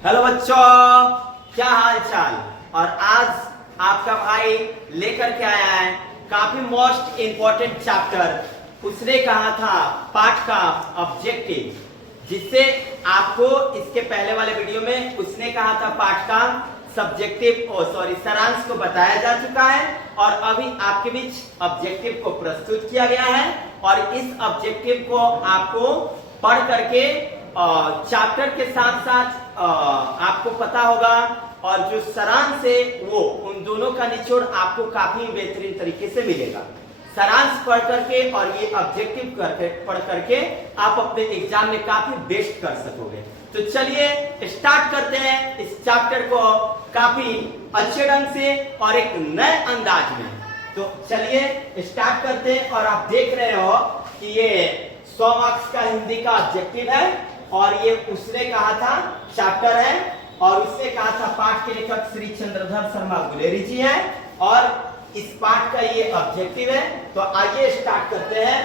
Hello बच्चों, क्या हाल चाल। और आज आपका भाई लेकर के आया है काफी मोस्ट इंपॉर्टेंट चैप्टर। उसने कहा था पाठ का ऑब्जेक्टिव, जिससे आपको इसके पहले वाले वीडियो में उसने कहा था पाठ का सब्जेक्टिव सारांश को बताया जा चुका है और अभी आपके बीच ऑब्जेक्टिव को प्रस्तुत किया गया है। और इस ऑब्जेक्टिव को आपको पढ़ करके चैप्टर के साथ साथ आपको पता होगा और जो सारांश है वो उन दोनों का निचोड़ आपको काफी बेहतरीन तरीके से मिलेगा। सारांश पढ़ करके और ये ऑब्जेक्टिव पढ़ करके आप अपने एग्जाम में काफी बेस्ट कर सकोगे। तो चलिए स्टार्ट करते हैं इस चैप्टर को काफी अच्छे ढंग से और एक नए अंदाज में। तो चलिए स्टार्ट करते हैं। और आप देख रहे हो कि ये 100 मार्क्स का हिंदी का ऑब्जेक्टिव है और ये उसने कहा था चैप्टर है और उसने कहा था पाठ के लेखक श्री चंद्रधर शर्मा गुलेरी जी हैं और इस पाठ का ये ऑब्जेक्टिव है। तो आइए स्टार्ट करते हैं।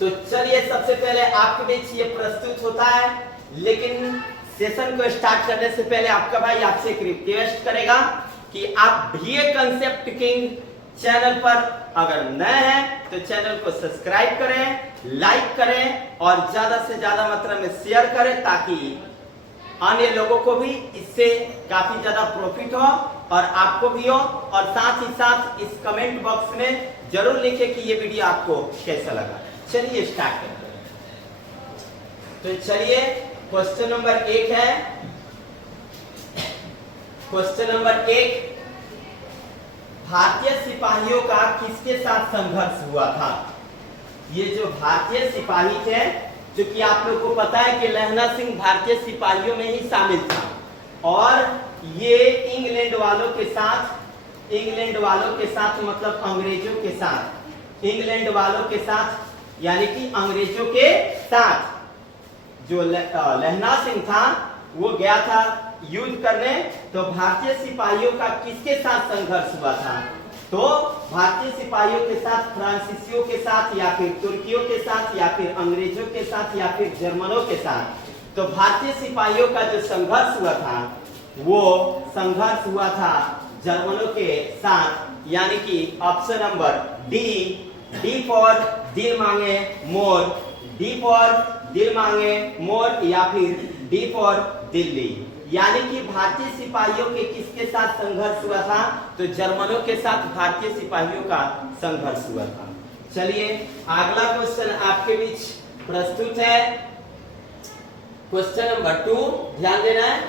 तो चलिए सबसे पहले आपके बीच ये प्रस्तुत होता है, लेकिन सेशन को स्टार्ट करने से पहले आपका भाई आपसे एक रिक्वेस्ट करेगा कि आप बीए कंसेप्ट किंग चैनल पर अगर नए हैं तो चैनल को सब्सक्राइब करें, लाइक करें और ज्यादा से ज्यादा मात्रा में शेयर करें ताकि अन्य लोगों को भी इससे काफी ज्यादा प्रॉफिट हो और आपको भी हो। और साथ ही साथ इस कमेंट बॉक्स में जरूर लिखें कि ये वीडियो आपको कैसा लगा। चलिए स्टार्ट करते हैं। तो चलिए क्वेश्चन नंबर 1 है। क्वेश्चन नंबर 1, भारतीय सिपाहियों का किसके साथ संघर्ष हुआ था। ये जो भारतीय सिपाही थे, जो कि आप लोग को पता है कि लहना सिंह भारतीय सिपाहियों में ही शामिल था और ये इंग्लैंड वालों के साथ मतलब अंग्रेजों के साथ, इंग्लैंड वालों के साथ यानी कि अंग्रेजों के साथ जो लहना सिंह था वो गया था युद्ध करने। तो भारतीय सिपाहियों का किसके साथ संघर्ष हुआ था? तो भारतीय सिपाहियों के साथ फ्रांसीसियों के साथ या फिर तुर्कियों के साथ या फिर अंग्रेजों के साथ या फिर जर्मनों के साथ। तो भारतीय सिपाहियों का जो संघर्ष हुआ था वो संघर्ष हुआ था जर्मनों के साथ, यानी कि ऑप्शन नंबर डी फॉर दिल मांगे मोर, डी फॉर दिल मांगे मोर या फिर डी फॉर दिल्ली। यानी कि भारतीय सिपाहियों के किसके साथ संघर्ष हुआ था? तो जर्मनों के साथ भारतीय सिपाहियों का संघर्ष हुआ था। चलिए अगला क्वेश्चन आपके बीच प्रस्तुत है। क्वेश्चन नंबर 2, ध्यान देना है।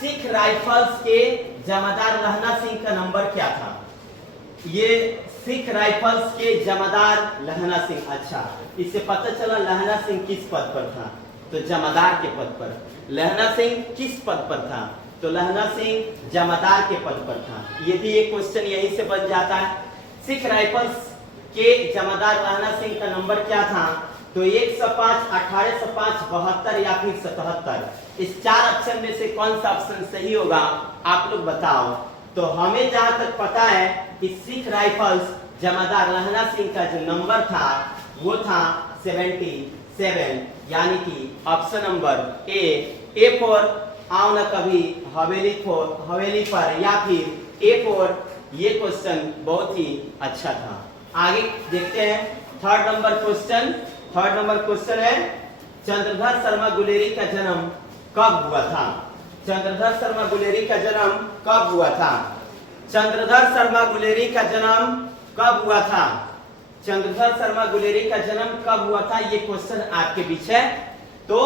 सिख राइफल्स के जमादार लहना सिंह का नंबर क्या था? ये सिख राइफल्स के जमादार लहना सिंह, अच्छा इससे पता चला लहना सिंह किस पद पर था? तो जमादार के पद पर। लहना सिंह किस पद पर था? तो लहना सिंह जमादार के पद पर था। ये भी एक क्वेश्चन यहीं से बन जाता है। सिख राइफल्स के जमादार लहना सिंह का नंबर क्या था? तो 105, 1805, 72 या फिर 77। इस 4 ऑप्शन में से कौन सा ऑप्शन सही होगा आप लोग बताओ। तो हमें जहां तक पता है कि सिख राइफल्स जमादार लहना सिंह का जो नंबर था वो था 77, यानी कि ऑप्शन नंबर ए फॉर आओ ना कभी हवेली पर या फिर ए फॉर ये क्वेश्चन बहुत ही अच्छा था। आगे देखते हैं थर्ड नंबर क्वेश्चन है चंद्रधर शर्मा गुलेरी का जन्म कब हुआ था? चंद्रधर शर्मा गुलेरी का जन्म कब हुआ था? चंद्रधर शर्मा गुलेरी का जन्म कब हुआ था? चंद्रधर शर्मा गुलेरी का जन्म कब हुआ था? ये क्वेश्चन आपके बीच है। तो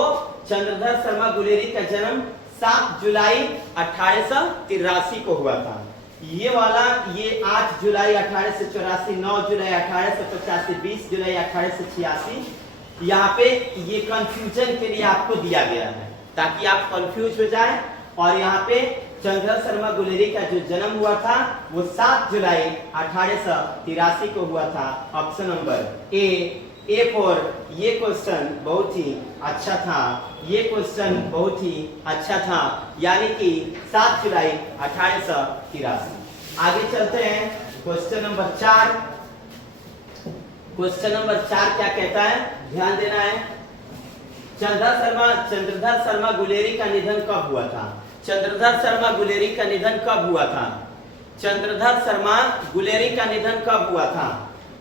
चंद्रधर शर्मा गुलेरी का जन्म 7 जुलाई 1883 को हुआ था। ये वाला ये 8 जुलाई 1884, 9 जुलाई 1885, 20 जुलाई 1886, यहाँ पे ये कंफ्यूजन के लिए आपको दिया गया है ताकि आप कंफ्यूज हो जाए। और यहाँ पे चंद्रधर शर्मा गुलेरी का जो जन्म हुआ था वो 7 जुलाई 1883 को हुआ था। ऑप्शन नंबर ए फॉर ये क्वेश्चन बहुत ही अच्छा था, ये क्वेश्चन बहुत ही अच्छा था, यानी कि 7 जुलाई 1883। आगे चलते हैं क्वेश्चन नंबर 4। क्वेश्चन नंबर 4 क्या कहता है, ध्यान देना है। चंद्रधर शर्मा गुलेरी का निधन कब हुआ था? चंद्रधर शर्मा गुलेरी का निधन कब हुआ था? चंद्रधर शर्मा गुलेरी का निधन कब हुआ था?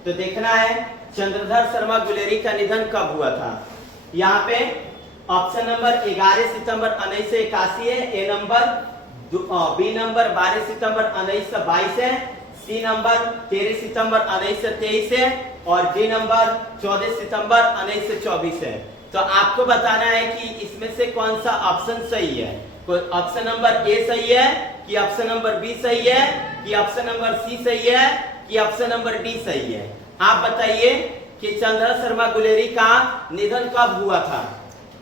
तो देखना है चंद्रधर शर्मा गुलेरी का निधन कब हुआ था। यहाँ पे ऑप्शन नंबर 11 सितंबर 1981 है, ए नंबर, बी नंबर 12 सितंबर 1922 है, सी नंबर 13 सितंबर 1923 है और डी नंबर 14 सितंबर 1924 है। तो आपको बताना है कि इसमें से कौन सा ऑप्शन सही है। ऑप्शन नंबर ए सही है कि ऑप्शन नंबर बी सही है कि ऑप्शन नंबर सी सही है कि ऑप्शन नंबर डी सही है। आप बताइए कि चंद्रधर शर्मा गुलेरी का निधन कब हुआ था?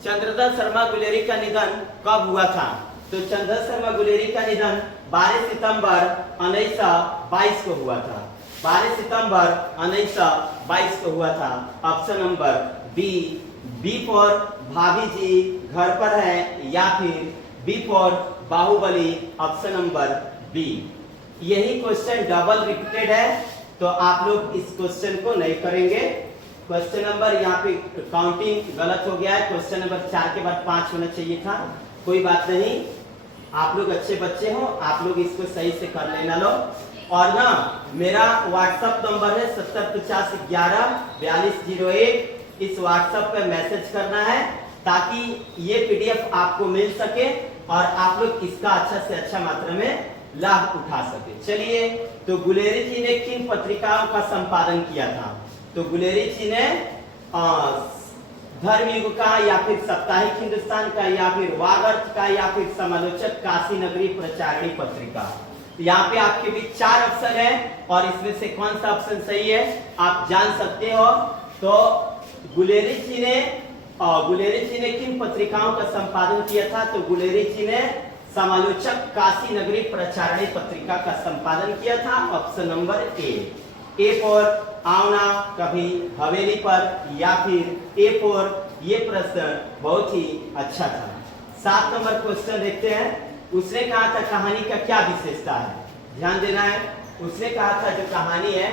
चंद्रधर शर्मा गुलेरी का निधन कब हुआ था? तो चंद्रधर शर्मा गुलेरी का निधन 12 सितंबर 1922 को हुआ था। 12 सितंबर 1922 को हुआ था। Option number B for Bhabhi ji घर पर है या फिर B for Bahubali, option number B. यही क्वेश्चन डबल रिपीटेड है तो आप लोग इस क्वेश्चन को नहीं करेंगे। क्वेश्चन नंबर यहाँ पे काउंटिंग गलत हो गया है। क्वेश्चन नंबर 4 के बाद 5 होना चाहिए था। कोई बात नहीं, आप लोग अच्छे बच्चे हो, आप लोग इसको सही से कर लेना लो। और ना मेरा व्हाट्सएप नंबर है 7050 11 4201। इस व्हाट्सएप पे मैसेज करना है ताकि ये पीडीएफ आपको मिल सके और आप लोग इसका अच्छा से अच्छा मात्रा में लाभ उठा सके। चलिए, तो गुलेरी जी ने किन पत्रिकाओं का संपादन किया था? तो गुलेरी जी ने धर्मयुग का या फिर साप्ताहिक हिंदुस्तान का या फिर वागर्थ का या फिर समालोचक काशी नगरी प्रचारणी पत्रिका। यहाँ पे आपके बीच 4 ऑप्शन है और इसमें से कौन सा ऑप्शन सही है आप जान सकते हो। तो गुलेरी जी ने किन पत्रिकाओं का संपादन किया था? तो गुलेरी जी ने समालोचक काशी नगरी प्रचारणी पत्रिका का संपादन किया था। ऑप्शन नंबर ए फॉर आना कभी हवेली पर या फिर ए फॉर ये प्रश्न बहुत ही अच्छा था। 7 नंबर क्वेश्चन देखते हैं। उसने कहा था कहानी का क्या विशेषता है? ध्यान देना है। उसने कहा था जो कहानी है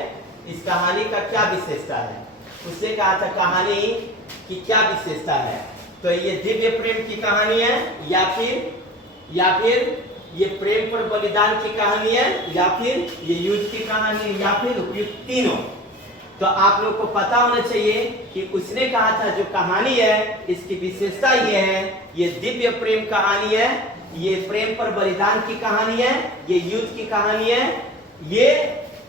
इस कहानी का क्या विशेषता है? उसने कहा था कहानी की क्या विशेषता है? तो ये दिव्य प्रेम की कहानी है या फिर ये प्रेम पर बलिदान की कहानी है या फिर ये युद्ध की कहानी है या फिर उपयुक्त तीनों। तो आप लोग को पता होना चाहिए कि उसने कहा था जो कहानी है इसकी विशेषता ये है, ये दिव्य प्रेम कहानी है, ये प्रेम पर बलिदान की कहानी है, ये युद्ध की कहानी है, ये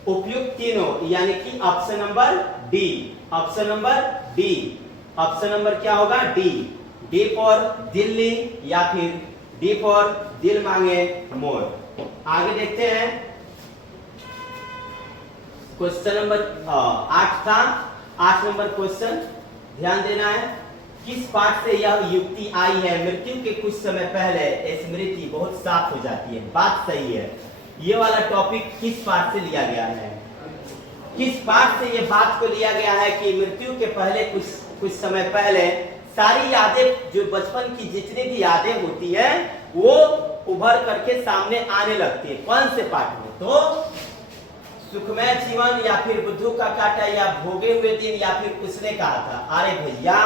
उपयुक्त तीनों, यानी कि option number D. Option number D. Option number क्या होगा? डी फॉर दिल्ली या फिर डी फॉर दिल मांगे मोर। आगे देखते हैं। क्वेश्चन नंबर 8 था। 8 नंबर क्वेश्चन ध्यान देना है। किस पाठ से यह युक्ति आई है? मृत्यु के कुछ समय पहले स्मृति बहुत साफ हो जाती है। बात सही है। ये वाला टॉपिक किस पाठ से लिया गया है? किस पाठ से ये बात को लिया गया है कि मृत्यु के पहले कुछ समय पहले सारी यादें, जो बचपन की जितनी भी यादें होती है वो उभर करके सामने आने लगती है। कौन से पाठ में? तो सुखमय जीवन या फिर बुद्धू का काटा या भोगे हुए दिन या फिर उसने कहा था। अरे भैया,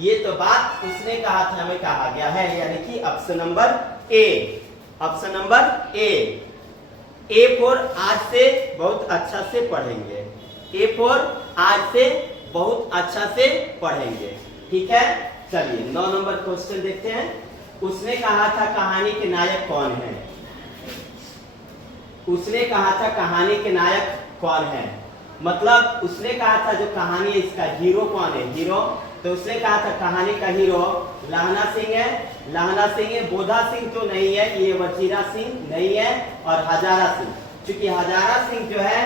ये तो बात उसने कहा था हमें कहा गया है, यानी कि option number A. Option number A for आज से बहुत अच्छा से पढ़ेंगे। ए फॉर आज से बहुत अच्छा से पढ़ेंगे। ठीक है, चलिए 9 नंबर क्वेश्चन देखते हैं। उसने कहा था कहानी के नायक कौन है? उसने कहा था कहानी के नायक कौन है? मतलब उसने कहा था जो कहानी है इसका हीरो कौन है? हीरो, तो उसने कहा था कहानी का हीरो लहना सिंह है। लहना सिंह है। बोधा सिंह तो नहीं है, ये वजीरा सिंह नहीं है और हजारा सिंह। क्योंकि हजारा सिंह जो है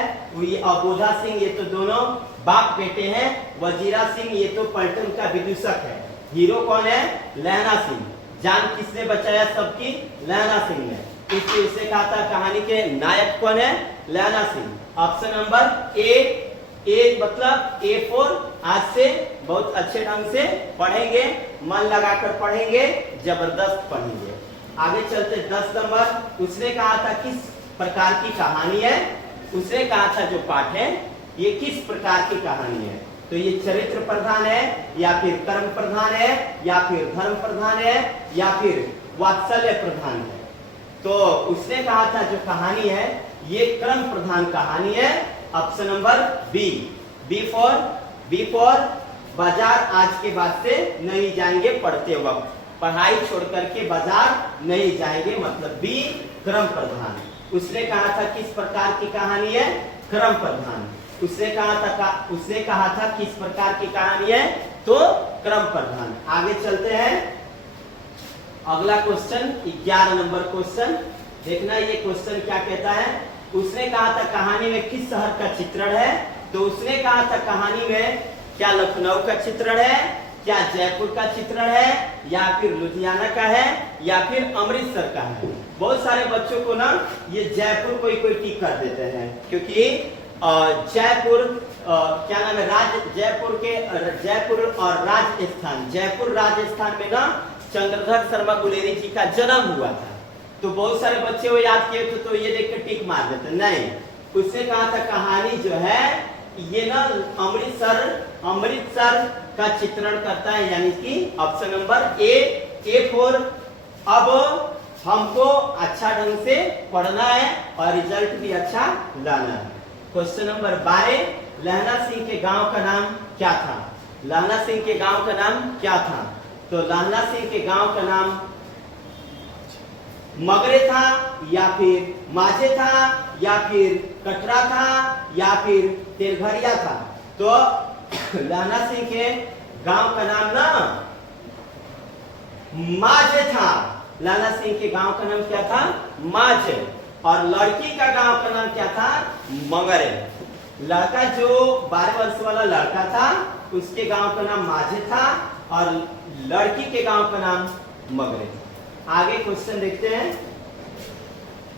और बोधा सिंह ये तो दोनों बाप बेटे हैं। वजीरा सिंह ये तो पलटन का विदूषक है। हीरो कौन है? लहना सिंह। जान किसने बचाया सबकी? लहना सिंह ने। इसलिए उसने कहा था कहानी के नायक कौन है? लहना सिंह। ऑप्शन नंबर ए मतलब ए फॉर आज से बहुत अच्छे ढंग से पढ़ेंगे, मन लगाकर पढ़ेंगे, जबरदस्त पढ़ेंगे। आगे चलते 10 नंबर। उसने कहा था किस प्रकार की कहानी है? उसने कहा था जो पाठ है ये किस प्रकार की कहानी है? तो ये चरित्र प्रधान है या फिर कर्म प्रधान है या फिर धर्म प्रधान है या फिर वात्सल्य प्रधान है। तो उसने कहा था जो कहानी है ये क्रम प्रधान कहानी है। Option number B. B for बाजार आज के बाद से नहीं जाएंगे पढ़ते वक्त, पढ़ाई छोड़ करके बाजार नहीं जाएंगे, मतलब बी क्रम प्रधान। उसने कहा था किस प्रकार की कहानी है? क्रम प्रधान। उसने कहा था किस प्रकार की कहानी है? तो क्रम प्रधान। आगे चलते हैं, अगला क्वेश्चन 11 नंबर क्वेश्चन देखना। ये क्वेश्चन क्या कहता है? उसने कहा था कहानी में किस शहर का चित्रण है? तो उसने कहा था कहानी में क्या लखनऊ का चित्रण है, क्या जयपुर का चित्रण है, या फिर लुधियाना का है, या फिर अमृतसर का है। बहुत सारे बच्चों को ना ये जयपुर कोई टिक कर देते हैं, क्योंकि जयपुर क्या नाम है, जयपुर और राजस्थान, जयपुर राजस्थान में ना चंद्रधर शर्मा गुलेरी जी का जन्म हुआ था। तो बहुत सारे बच्चे वो याद किए तो ये देख के टिक मार देते। नहीं, उसने कहा था कहानी जो है ये ना अमृतसर का चित्रण करता है, यानी कि ऑप्शन नंबर ए फॉर। अब हमको अच्छा ढंग से पढ़ना है और रिजल्ट भी अच्छा लाना है। क्वेश्चन नंबर 12, लहना सिंह के गांव का नाम क्या था? लहना सिंह के गांव का नाम क्या था? तो लहना सिंह के गांव का नाम मगरे था, या फिर माझे था, या फिर कटरा था, या फिर तेलघरिया था। तो लहना सिंह के गांव का नाम ना माझे था। लहना सिंह के गांव का नाम क्या था? माझे। और लड़की का गांव का नाम क्या था? मगरे। लड़का जो 12 वर्ष वाला लड़का था उसके गांव का नाम माझे था और लड़की के गांव का नाम मगरे। आगे क्वेश्चन देखते हैं,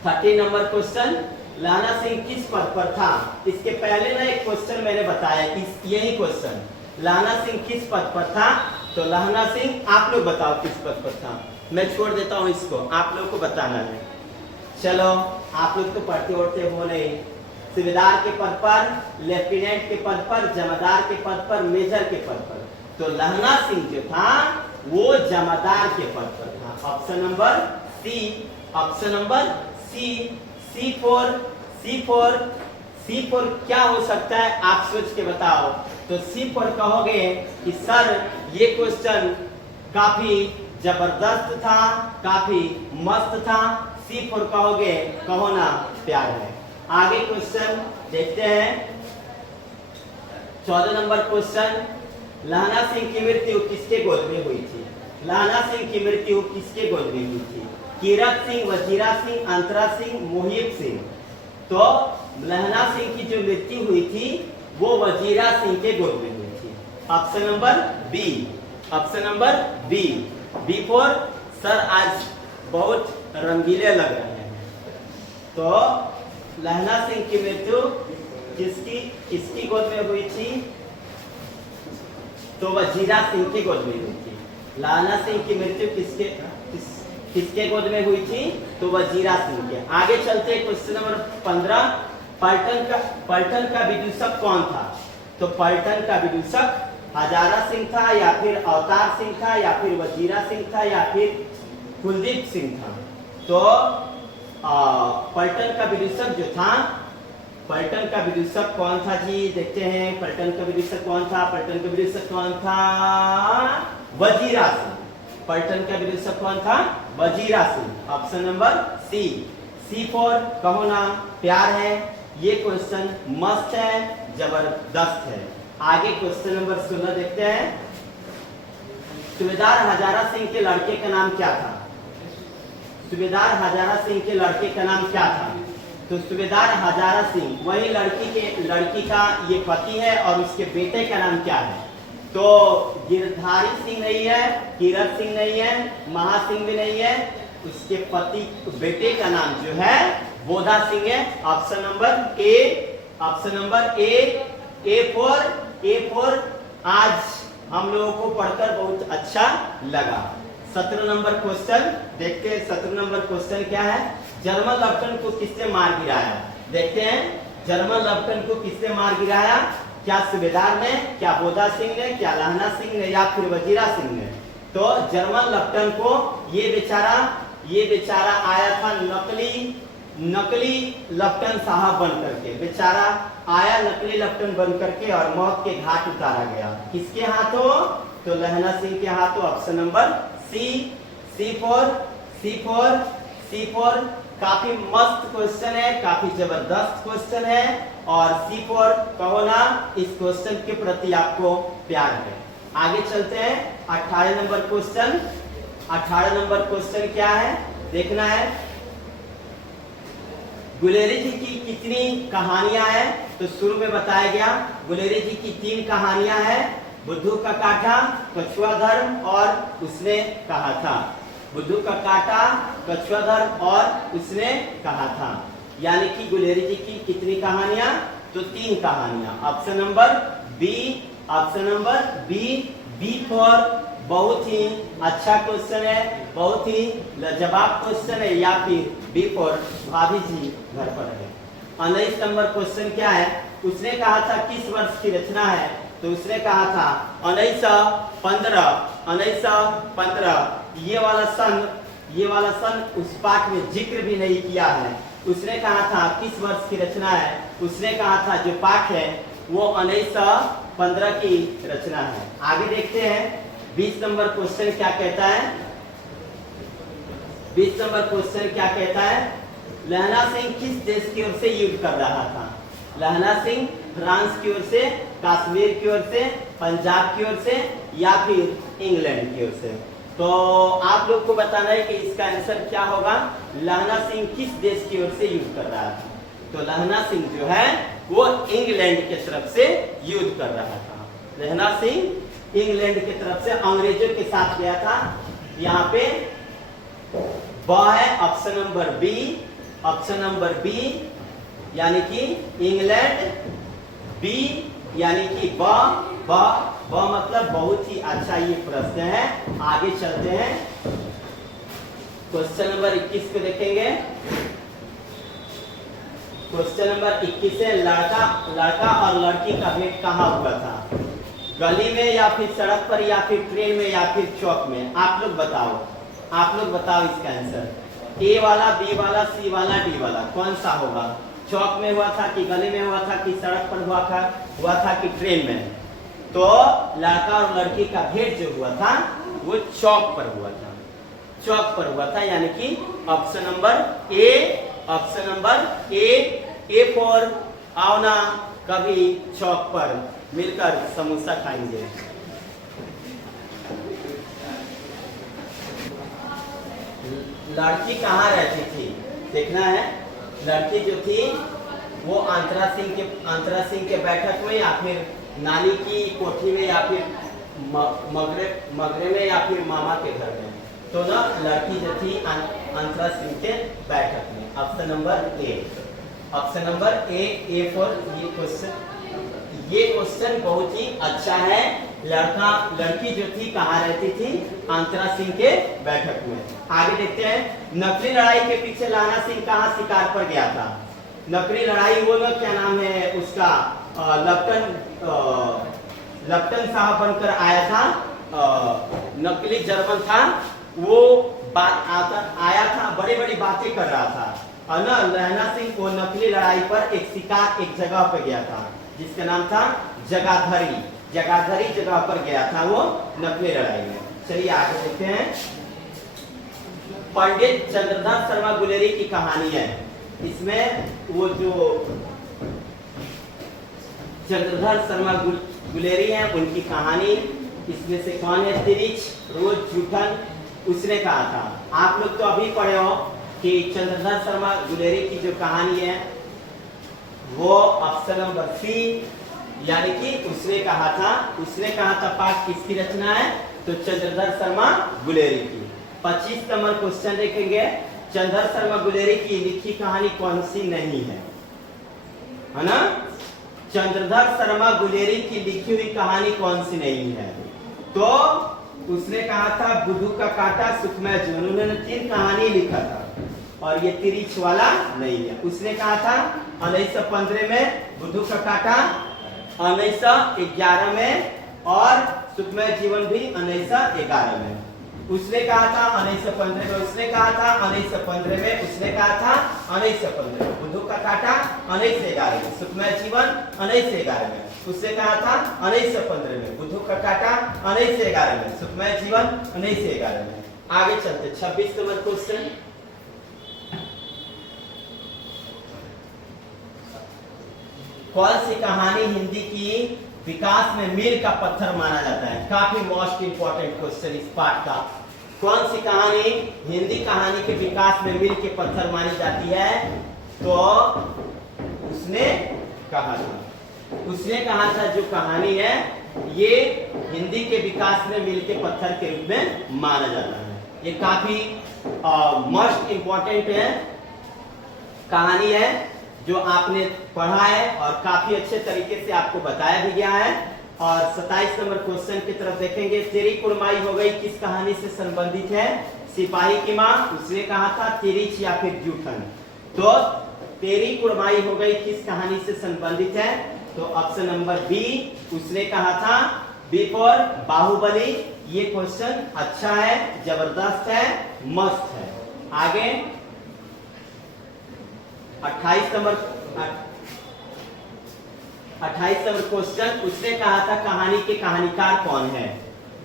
30 नंबर क्वेश्चन, लहना सिंह किस पद पर था? इसके पहले ना एक क्वेश्चन मैंने बताया, यही क्वेश्चन, लहना सिंह किस पद पर था? तो लहना सिंह, आप लोग बताओ किस पद पर था। मैं छोड़ देता हूं इसको, आप लोग को बताना है। चलो, आप लोग तो पढ़ते उड़ते हो नहीं। सूबेदार के पद पर, लेफ्टिनेंट के पद पर, जमादार के पद पर, मेजर के पद पर। तो लहना सिंह जो था वो जमादार के पद पर था। Option number C. Option number C. C for क्या हो सकता है? आप सोच के बताओ। तो सी फॉर कहोगे कि सर ये क्वेश्चन काफी जबरदस्त था, काफी मस्त था। सी फॉर कहोगे, कहो ना प्यार है। आगे क्वेश्चन देखते हैं, 14 नंबर क्वेश्चन, लहना सिंह की मृत्यु किसके गोद में हुई थी? लहना सिंह की मृत्यु किसके गोद में हुई थी? कीरत सिंह, वजीरा सिंह, अंतरा सिंह, मोहित सिंह। तो लहना सिंह की जो मृत्यु हुई थी वो वजीरा सिंह के गोद में हुई थी। Option number B. Option number B. B for sir आज बहुत रंगीले लग रहे हैं। तो लहना सिंह की मृत्यु किसकी गोद में हुई थी? तो वजीरा सिंह के गोद में हुई थी। लहना सिंह की मृत्यु किसके गोद में हुई थी? तो वजीरा सिंह के। आगे चलते हैं, क्वेश्चन नंबर 15, पलटन का विदूषक कौन था? तो पलटन का विदूषक हजारा सिंह था, या फिर अवतार सिंह था, या फिर वजीरा सिंह था, या फिर कुलदीप सिंह था। तो पलटन का विदूषक जो था, पलटन का विदूषक कौन था जी? देखते हैं पलटन का विदूषक कौन था। पलटन का विदूषक कौन था? वजीरा सिंह। पलटन का विदूषक कौन था? Wazira Singh. Option number C. C for Kaho Naa प्यार है। ये क्वेश्चन मस्त है, जबरदस्त है। आगे क्वेश्चन नंबर 16 देखते हैं, सूबेदार हजारा सिंह के लड़के का नाम क्या था? सूबेदार हजारा सिंह के लड़के का नाम क्या था? तो सूबेदार हजारा सिंह वही लड़की का ये पति है, और उसके बेटे का नाम क्या है? तो गिरधारी सिंह नहीं है, कीरत सिंह नहीं है, महासिंह भी नहीं है। उसके पति बेटे का नाम जो है बोधा सिंह है। Option number A. Option number A for आज हम लोगों को पढ़कर बहुत अच्छा लगा। 17 नंबर क्वेश्चन देखते हैं। 17 नंबर क्वेश्चन क्या है? जर्मन लेफ्टिनेंट को किसने मार गिराया? देखते हैं, जर्मन लेफ्टिनेंट को किसने मार गिराया? क्या सूबेदार ने, क्या बोधा सिंह ने, क्या लहना सिंह ने या फिर वजीरा सिंह ने। तो जर्मन लेफ्टिनेंट को ये बेचारा आया था नकली लेफ्टिनेंट साहब बन करके, बेचारा आया नकली लेफ्टिनेंट बन करके और मौत के घाट उतारा गया। किसके हाथों? तो लहना सिंह के हाथों। ऑप्शन नंबर C4 काफी मस्त क्वेश्चन है, काफी जबरदस्त क्वेश्चन है और C4 कहो ना, इस क्वेश्चन के प्रति आपको प्यार है। आगे चलते हैं 18 नंबर क्वेश्चन। 18 नंबर क्वेश्चन क्या है देखना है। गुलेरी जी की कितनी कहानियां हैं? तो शुरू में बताया गया गुलेरी जी की 3 कहानियां हैं, बुद्धू का काटा, कछुआ धर्म और उसने कहा था। बुद्धू का काटा, कछुआ धर्म और उसने कहा था। यानी कि गुलेरी जी की कितनी कहानियां? तो 3 कहानियां। ऑप्शन नंबर बी फॉर बहुत ही अच्छा क्वेश्चन है, बहुत ही लाजवाब क्वेश्चन है, या फिर बी फॉर भाभी जी घर पर है। 19 नंबर क्वेश्चन क्या है? उसने कहा था किस वर्ष की रचना है? तो उसने कहा था 1915। ये वाला सन उस पाठ में जिक्र भी नहीं किया है। उसने कहा था किस वर्ष की रचना है? उसने कहा था जो पाठ है वो 1915 की रचना है। आगे देखते हैं 20 नंबर क्वेश्चन क्या कहता है। 20 नंबर क्वेश्चन क्या कहता है? लहना सिंह किस देश की ओर से युद्ध कर रहा था? लहना सिंह फ्रांस की ओर से, कश्मीर की ओर से, पंजाब की ओर से या फिर इंग्लैंड की ओर से। तो आप लोग को बताना है कि इसका आंसर क्या होगा। लहना सिंह किस देश की ओर से युद्ध कर रहा था? तो लहना सिंह जो है वो इंग्लैंड के तरफ से युद्ध कर रहा था। लहना सिंह इंग्लैंड की तरफ से अंग्रेजों के साथ गया था। यहाँ पे ब है ऑप्शन नंबर बी यानी कि इंग्लैंड, बी यानी कि ब मतलब बहुत ही अच्छा ये प्रश्न है। आगे चलते हैं क्वेश्चन नंबर 21 को देखेंगे। क्वेश्चन नंबर 21 है लड़का और लड़की का भेंट कहाँ हुआ था? गली में या फिर सड़क पर या फिर ट्रेन में या फिर चौक में? आप लोग बताओ इसका आंसर। ए वाला, बी वाला, सी वाला, डी वाला कौन सा होगा? चौक में हुआ था कि गली में हुआ था कि सड़क पर हुआ था कि ट्रेन में? तो लड़का और लड़की का भेंट जो हुआ था वो चौक पर हुआ था। यानी कि ऑप्शन नंबर ए फॉर आओ ना कभी चौक पर मिलकर समोसा खाएंगे। लड़की कहाँ रहती थी देखना है। लड़की जो थी वो अंतरा सिंह के बैठक में या फिर नानी की कोठी में या फिर मगरे में या फिर मामा के घर में। तो ना लड़की जो थी अंतरा सिंह के बैठक में। ऑप्शन नंबर ए फॉर ये क्वेश्चन बहुत ही अच्छा है। लड़की जो थी कहाँ रहती थी? अंतरा सिंह के बैठक में। आगे देखते हैं नकली लड़ाई के पीछे लहना सिंह कहाँ शिकार पर गया था? नकली लड़ाई वो लोग क्या नाम है उसका, लेफ्टिनेंट साहब बनकर आया था, नकली जर्मन था वो, आया था, बड़ी बातें कर रहा था और ना लहना सिंह को नकली लड़ाई पर एक जगह पर गया था जिसका नाम था जगाधरी जगह पर गया था वो नकली लड़ाई में। चलिए आगे देखते हैं। पंडित चंद्रधर शर्मा गुलेरी की कहानी है। इसमें वो जो चंद्रधर शर्मा गुलेरी हैं उनकी कहानी, इसमें से कौन है? तिरिच रोज जूठन उसने कहा था। आप लोग तो अभी पढ़े हो कि चंद्रधर शर्मा गुलेरी की जो कहानी है वो ऑप्शन नंबर सी यानी कि उसने कहा था पाठ किसकी रचना है? तो चंद्रधर शर्मा गुलेरी की। 25 नंबर क्वेश्चन देखेंगे। चंद्रधर शर्मा गुलेरी की लिखी कहानी कौन सी नहीं है ना? चंद्रधर शर्मा गुलेरी की लिखी हुई कहानी कौन सी नहीं है? तो उसने कहा था बुद्धू का काटा, सुखमय जीवन। उन्होंने 3 कहानी लिखा था और ये तिरिच वाला नहीं है। उसने कहा था 1915 में बुद्धू का काटा, 1911 में और सुखमय जीवन भी 1911 में। उसने कहा था 1915 में, उसने कहा था 1915 में, उसने कहा था 1915 में। बुद्धू का काटा 1911 में, सुखमय जीवन 1911 में, उसने कहा था 1915 में। बुद्धू का काटा 1911 में, सुखमय जीवन 1911 में। आगे चलते 26 नंबर क्वेश्चन। कौन सी कहानी हिंदी की विकास में मील का पत्थर माना जाता है? काफी मोस्ट इंपोर्टेंट क्वेश्चन इस पार्ट का। कौन सी कहानी हिंदी कहानी के विकास में मील के पत्थर मानी जाती है? तो उसने कहा था जो कहानी है ये हिंदी के विकास में मील के पत्थर के रूप में माना जाता है। ये काफी मोस्ट इंपोर्टेंट है कहानी है जो आपने पढ़ा है और काफी अच्छे तरीके से आपको बताया भी गया है। और 27 नंबर क्वेश्चन की तरफ देखेंगे। तेरी कुड़माई हो गई किस कहानी से संबंधित है? सिपाही की मां, उसने कहा था तिरिच या फिर जूठन। तो तेरी कुड़माई हो गई किस कहानी से संबंधित है? तो ऑप्शन नंबर बी, उसने कहा था बी फॉर बाहुबली। ये क्वेश्चन अच्छा है, जबरदस्त है, मस्त है। आगे 28 नंबर क्वेश्चन। उसने कहा था कहानी के कहानीकार कौन है?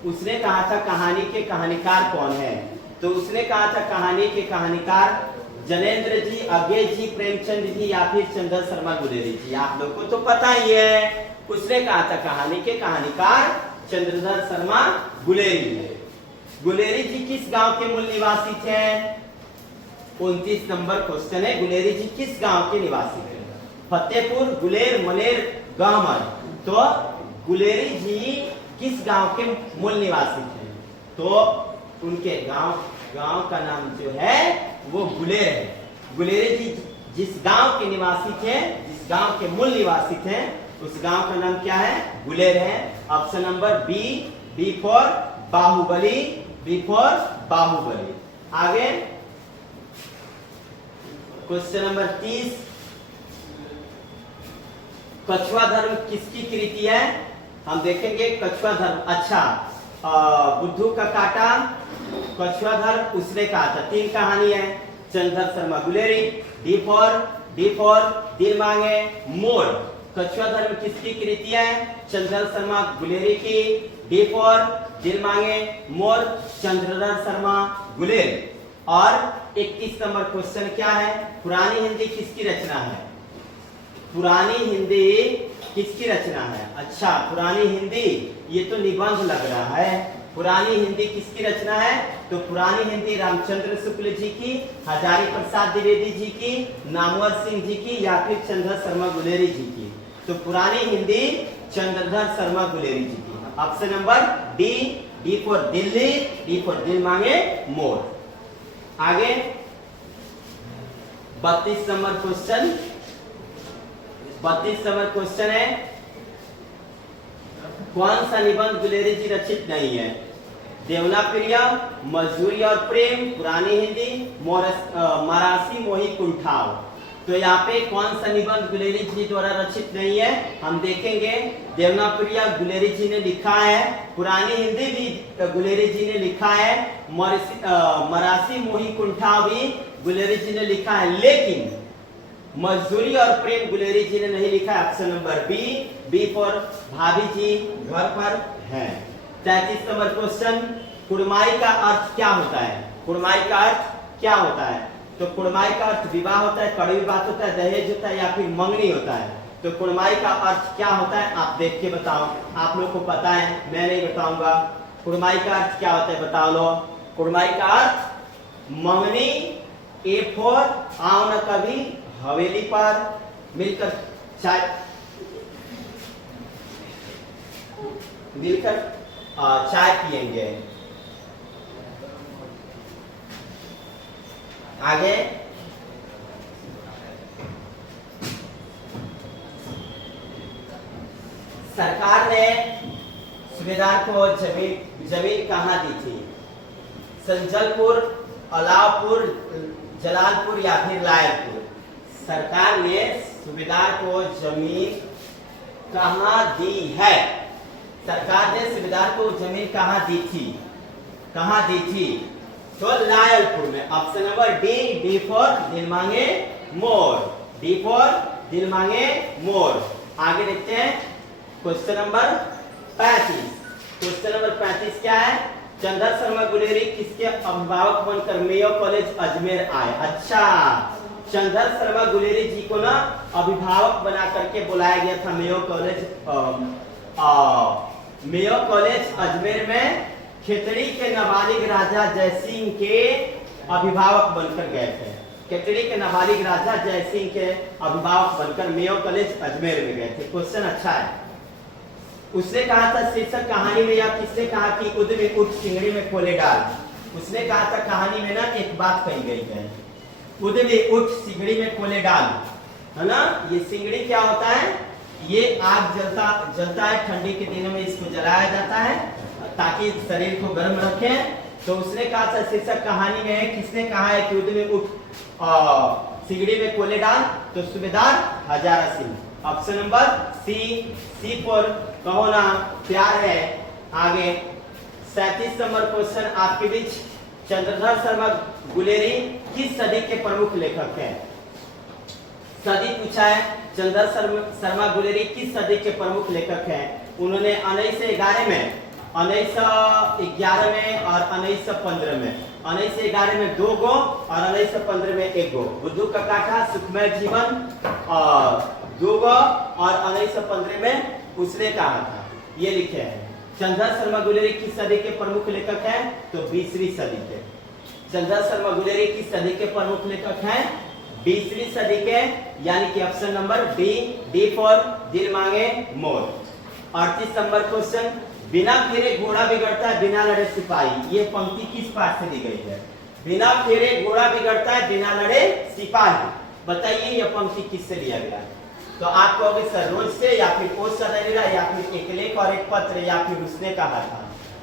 उसने कहा था कहानी के कहानीकार कौन है? तो उसने कहा था कहानी के कहानीकार जनेंद्र जी, अज्ञे जी, प्रेमचंद जी या फिर चंद्र शर्मा गुलेरी जी। आप लोग को तो पता ही है। उसने कहा था कहानी के कहानीकार चंद्रधर शर्मा गुलेरी है। गुलेरी जी किस गांव के मूल निवासी थे? 29 नंबर क्वेश्चन है। गुलेरी जी किस गांव के निवासी थे? फतेहपुर, गुलेर, मलेर, गांव। तो गुलेरी जी किस गांव के मूल निवासी थे? तो उनके गांव का नाम जो है वो गुलेर है। गुलेरी जी जिस गांव के निवासी थे, जिस गांव के मूल निवासी थे, उस गांव का नाम क्या है? गुलेर है। Option number B, B for Bahubali, B for Bahubali. आगे क्वेश्चन नंबर 30। कछुआ धर्म किसकी कृति है? हम देखेंगे कछुआ धर्म। अच्छा, बुद्धू का काटा, कछुआ धर्म उसने कहा था। 3 कहानी है। चंद्र शर्मा गुलेरी, डी फॉर दिल मांगे मोर। कछुआ धर्म किसकी कृति है? चंद्र शर्मा गुलेरी की। डी फॉर दिल मांगे मोर, चंद्रधर शर्मा गुलेरी। और 21 नंबर क्वेश्चन क्या है? पुरानी हिंदी किसकी रचना है? पुरानी हिंदी किसकी रचना है? अच्छा, पुरानी हिंदी, ये तो निबंध लग रहा है। पुरानी हिंदी किसकी रचना है? तो पुरानी हिंदी रामचंद्र शुक्ल जी की, हजारी प्रसाद द्विवेदी जी की, नामवर सिंह जी की या फिर चंद्र शर्मा गुलेरी जी की। तो पुरानी हिंदी चंद्रधर शर्मा गुलेरी जी की। Option number D, D for Delhi, D for दिल मांगे मोर। आगे 32 नंबर क्वेश्चन। 32 नंबर क्वेश्चन है कौन सा निबंध गुलेरी जी रचित नहीं है? देवना प्रिय, मजदूरी और प्रेम, पुरानी हिंदी, मरासी मोही कुंठाव। तो यहाँ पे कौन सा निबंध गुलेरी जी द्वारा रचित नहीं है? हम देखेंगे। देवना प्रिय गुलेरी जी ने लिखा है, पुरानी हिंदी भी गुलेरी जी ने लिखा है, मरासी मोही कुंठाव भी गुलेरी जी ने लिखा है, लेकिन मजदूरी और प्रेम गुलेरी जी ने नहीं लिखा है। Option number B, B for Bhabhi ji घर पर है। 33 नंबर क्वेश्चन। कुड़माई का अर्थ क्या होता है? कुड़माई का अर्थ क्या होता है? तो कुड़माई का अर्थ विवाह होता है, कड़वी बात होता है, दहेज होता है या फिर मंगनी होता है। तो कुड़माई का अर्थ क्या होता है? आप देख के बताओ। आप लोग को पता है, मैं नहीं बताऊंगा। कुड़माई का अर्थ क्या होता है बताओ लो। कुड़माई का अर्थ मंगनी, ए फॉर आओ न कभी हवेली पर मिलकर चाय पिएंगे। आगे सरकार ने सूबेदार को जमीन कहाँ दी थी? संजलपुर, अलावपुर, जलालपुर या फिर लायरपुर। सरकार ने सूबेदार को जमीन कहाँ दी है? सरकार ने सूबेदार को जमीन कहाँ दी थी? कहाँ दी थी? तो लायलपुर में। Option number D, D for दिल मांगे मोर, डी फॉर दिल मांगे मोर। आगे देखते हैं क्वेश्चन नंबर 35। क्वेश्चन नंबर 35 क्या है? चंद्र शर्मा गुलेरी किसके अभिभावक बनकर मेयो कॉलेज अजमेर आए? अच्छा, चंद्र शर्मा गुलेरी जी को ना अभिभावक बना करके बुलाया गया था मेयो कॉलेज अजमेर में। खेतड़ी के नाबालिग राजा जयसिंह के अभिभावक बनकर गए थे। खेतड़ी के नाबालिग राजा जयसिंह के अभिभावक बनकर मेयो कॉलेज अजमेर में गए थे। क्वेश्चन अच्छा है। उसने कहा था शीर्षक कहानी में, या किसने कहा कि उद में उठ सिंगड़ी में खोले डाल? उसने कहा था कहानी में ना एक बात कही गई है, उद में उठ सिंगड़ी में खोले डाल, है ना। ये सिंगड़ी क्या होता है? ये आग जलता है, ठंडी के दिनों में इसको जलाया जाता है ताकि शरीर को गर्म रखे। तो उसने कहा था शीर्षक कहानी में है, किसने कहा है कि उद में उठ सिंगड़ी में खोले डाल? तो Subedar Hazara Singh. Option number C, C for Kaho Naa प्यार है। आगे 37 नंबर क्वेश्चन आपके बीच, चंद्रधर शर्मा गुलेरी किस सदी के प्रमुख लेखक हैं? सदी पूछा है। चंद्रधर शर्मा गुलेरी किस सदी के प्रमुख लेखक हैं? उन्होंने 1911 में, 1911 में और 1915 में, 1911 में 2 गो और 1915 में 1 गो। बुद्धू का काटा, सुखमय जीवन और 2 गो, और 1915 में उसने कहा था। ये लिखे हैं। चंद्रधर शर्मा गुलेरी किस सदी के प्रमुख लेखक हैं? तो 20वीं सदी के। चंद्रधर शर्मा गुलेरी किस सदी के प्रमुख लेखक हैं? 20वीं सदी के, यानी कि option number D, D for दिल मांगे मोर। 38 नंबर क्वेश्चन, बिना फेरे घोड़ा बिगड़ता है, बिना लड़े सिपाही। ये पंक्ति किस पाठ से दी गई है? बिना फेरे घोड़ा बिगड़ता है, बिना लड़े सिपाही। बताइए ये पंक्ति किससे लिया गया? तो आप कहोगे सर रोज से, या फिर ओ सदैरा, या फिर एक लेख और एक पत्र, या फिर उसने कहा था।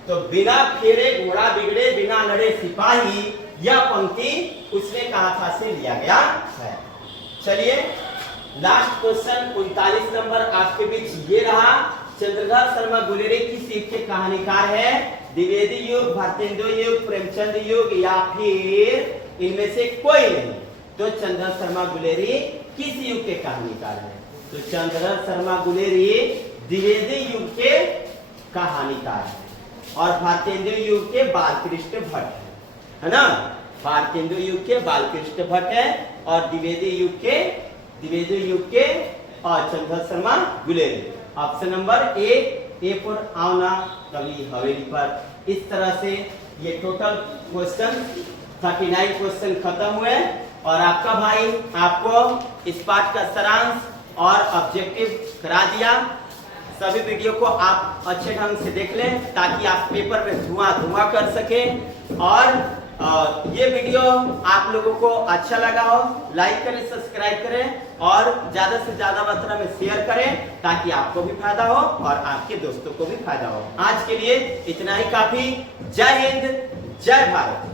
तो बिना फेरे घोड़ा बिगड़े, बिना लड़े सिपाही, यह पंक्ति उसने कहा था से लिया गया है। चलिए लास्ट क्वेश्चन 39 नंबर आपके बीच ये रहा। चंद्रधर शर्मा गुलेरी किस युग के कहानीकार है? द्विवेदी युग, भारतेंदु युग, प्रेमचंद युग, या फिर इनमें से कोई नहीं। तो चंद्रधर शर्मा गुलेरी किस युग के कहानीकार है? तो चंद्रधर शर्मा गुलेरी द्विवेदी युग के कहानीकार है, और भारतेंदु युग के बालकृष्ण भट्ट है ना। भारतेंदु युग के बालकृष्ण भट्ट है, और द्विवेदी युग के और Chandradhar Sharma Guleri. Option number A for आवना कवि हवेली पर। इस तरह से ये टोटल क्वेश्चन 39 क्वेश्चन खत्म हुए, और आपका भाई आपको इस पाठ का सारांश और ऑब्जेक्टिव करा दिया। सभी वीडियो को आप अच्छे ढंग से देख लें ताकि आप पेपर में धुआं कर सकें। और ये वीडियो आप लोगों को अच्छा लगा हो, लाइक करें, सब्सक्राइब करें, और ज्यादा से ज्यादा मात्रा में शेयर करें ताकि आपको भी फायदा हो और आपके दोस्तों को भी फायदा हो। आज के लिए इतना ही काफी। जय हिंद, जय भारत।